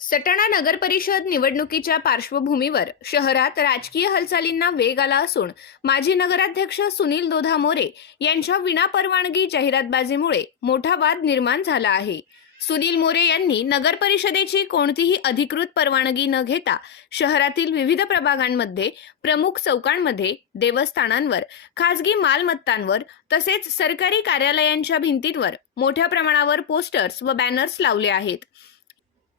सटाणा नगर परिषद निवडणुकीच्या पार्श्वभूमीवर शहरात राजकीय हालचालींना वेग आला असून माजी नगराध्यक्ष सुनील दोधा मोरे यांच्या विनापरवानगी जाहिरातबाजीमुळे मोठा वाद निर्माण झाला आहे. सुनील मोरे यांनी नगर परिषदेची कोणतीही अधिकृत परवानगी न घेता शहरातील विविध प्रभागांमध्ये प्रमुख चौकांमध्ये देवस्थानांवर खासगी मालमत्तांवर तसेच सरकारी कार्यालयांच्या भिंतींवर मोठ्या प्रमाणावर पोस्टर्स व बॅनर्स लावले आहेत.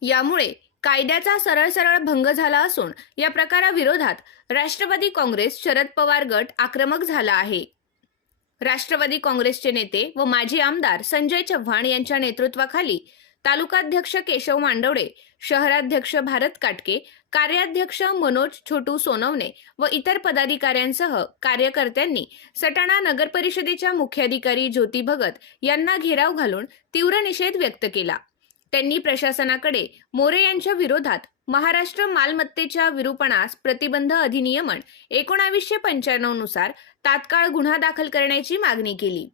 यामुळे कायद्याचा सरळ सरळ भंग झाला असून या प्रकाराविरोधात राष्ट्रवादी काँग्रेस शरद पवार गट आक्रमक झाला आहे. राष्ट्रवादी काँग्रेसचे नेते व माजी आमदार संजय चव्हाण यांच्या नेतृत्वाखाली तालुकाध्यक्ष केशव मांडवडे शहराध्यक्ष भारत काटके कार्याध्यक्ष मनोज छोटू सोनवणे व इतर पदाधिकाऱ्यांसह कार्यकर्त्यांनी सटाणा नगरपरिषदेच्या मुख्याधिकारी ज्योती भगत यांना घेराव घालून तीव्र निषेध व्यक्त केला. त्यांनी प्रशासनाकडे मोरे यांच्या विरोधात महाराष्ट्र मालमत्तेच्या विरूपणास प्रतिबंध अधिनियमन एकोणावीसशे पंच्याण्णवनुसार तात्काळ गुन्हा दाखल करण्याची मागणी केली.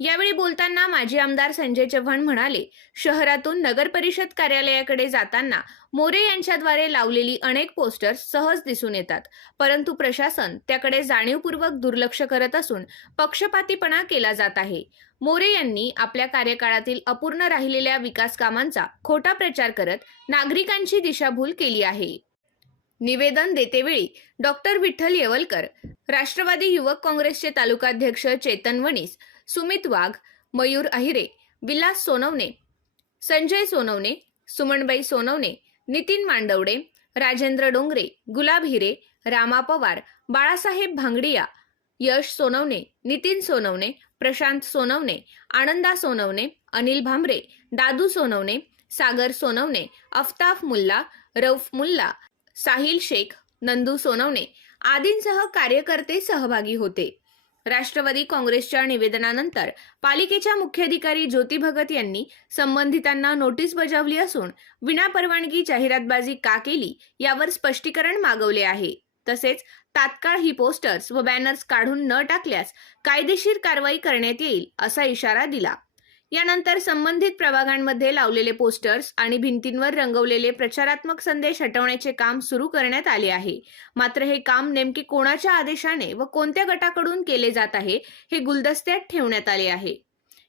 यावेळी बोलताना माजी आमदार संजय चव्हाण म्हणाले शहरातून नगर परिषद कार्यालयाकडे जाताना मोरे यांच्याद्वारे लावलेली अनेक पोस्टर्स सहज दिसून येतात परंतु प्रशासन त्याकडे जाणीवपूर्वक दुर्लक्ष करत असून पक्षपातीपणा केला जात आहे. मोरे यांनी आपल्या कार्यकाळातील अपूर्ण राहिलेल्या विकास कामांचा खोटा प्रचार करत नागरिकांची दिशाभूल केली आहे. निवेदन देतेवेळी डॉक्टर विठ्ठल येवलकर राष्ट्रवादी युवक काँग्रेसचे तालुकाध्यक्ष चेतन वणीस सुमित वाघ मयूर अहिरे विलास सोनवणे संजय सोनवणे सुमनबाई सोनवणे नितीन मांडवडे राजेंद्र डोंगरे गुलाब हिरे रामा पवार बाळासाहेब भांगडिया यश सोनवणे नितीन सोनवणे प्रशांत सोनवणे आनंदा सोनवणे अनिल भांबरे दादू सोनवणे सागर सोनवणे अफ्ताफ मुल्ला रौफ मुल्ला साहिल शेख नंदू सोनवणे आदींसह कार्यकर्ते सहभागी होते. राष्ट्रवादी काँग्रेसच्या निवेदनानंतर पालिकेच्या मुख्याधिकारी ज्योती भगत यांनी संबंधितांना नोटीस बजावली असून विनापरवानगी जाहिरातबाजी का केली यावर स्पष्टीकरण मागवले आहे. तसेच तात्काळ ही पोस्टर्स व बॅनर्स काढून न टाकल्यास कायदेशीर कारवाई करण्यात येईल असा इशारा दिला. यानंतर संबंधित प्रभागांमध्ये लावलेले पोस्टर्स आणि भिंतींवर रंगवलेले प्रचारात्मक संदेश हटवण्याचे काम सुरू करण्यात आले आहे. मात्र हे काम नेमके कोणाच्या आदेशाने व कोणत्या गटाकडून केले जात आहे हे गुलदस्त्यात ठेवण्यात आले आहे.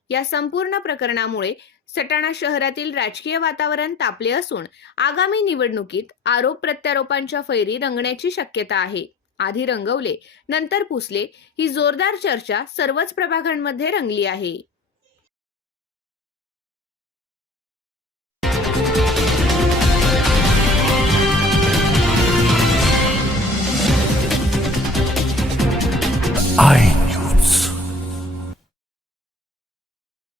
या संपूर्ण प्रकरणामुळे सटाणा शहरातील राजकीय वातावरण तापले असून आगामी निवडणुकीत आरोप प्रत्यारोपांच्या फैरी रंगण्याची शक्यता आहे. आधी रंगवले नंतर पुसले ही जोरदार चर्चा सर्वच प्रभागांमध्ये रंगली आहे.